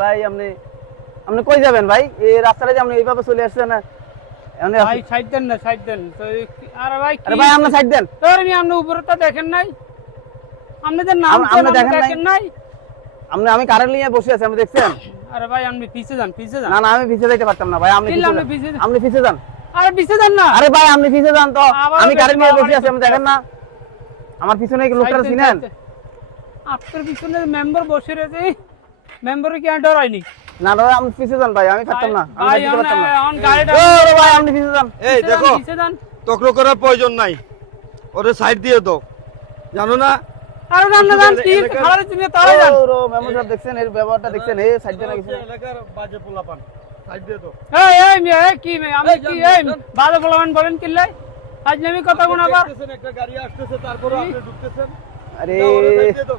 ভাই আপনি আপনি কই যাবেন ভাই? এই রাস্তাটা যে আপনি এইভাবে চলে আসছেন না? ভাই সাইড দেন না, সাইড দেন তো। আরে ভাই আরে ভাই আপনি সাইড দেন। তোর আমি আপনি উপরটা দেখেন নাই? আপনাদের নাম আপনি দেখেন দেখেন নাই? আমি কারেন্ট নিয়ে বসে আছি, আপনি দেখছেন? আরে ভাই আপনি পিছে যান, পিছে যান। না না আমি পিছে যাইতে পারতাম না ভাই, আপনি পিছে যান। আপনি পিছে যান। আরে পিছে যান না। আরে ভাই আপনি পিছে যান তো। আবারও আমি কারেন্ট নিয়ে দেখেন, বসে আছি, আপনি দেখেন না? আমার পিছনে কি লোকটা চিনেন? আপনার পিছনে মেম্বার বসে রয়েছে, মেম্বারে কি আর ডরায়নি? না না আমি পিছে যান ভাই, আমি পারতাম না, আমি ভাই যাইতে পারতাম না। অন গাড়িটা ও ভাই আপনি পিছে যান। এই দেখো, পিছে যান। তকরো করার প্রয়োজন নাই, ওরে সাইড দিয়ে দাও, জানো না? আরে যান না, যান প্লিজ, খালারে তুমি তাড়াই যান। ও মেমো সাহেব দেখছেন এর ব্যবহারটা দেখছেন? এই সাইড দেন কিছু। এলাকার বাজে পোলাপান, সাইড দিয়ে দাও। এই মিয়া, এই কি মিয়া, আমি কি এই বাদে বলবেন বলেন কিল্লাই? আজ আমি কথা কোন আবার দেখতেছেন একটা গাড়ি আসতেছে, তারপরে আপনি ঢুকতেছেন। আরে যাও, ওরে সাইড দিয়ে দাও।